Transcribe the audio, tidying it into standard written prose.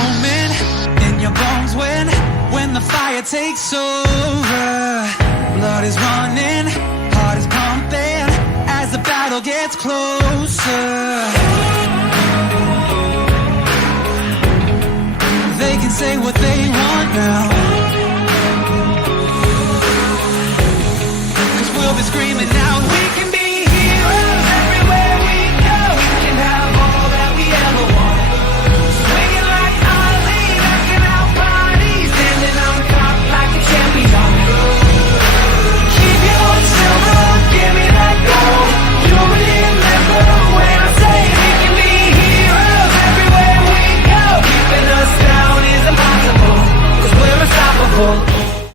moment in your bones when the fire takes over. Blood is running, heart is pumping as the battle gets closer. They can say what they want now,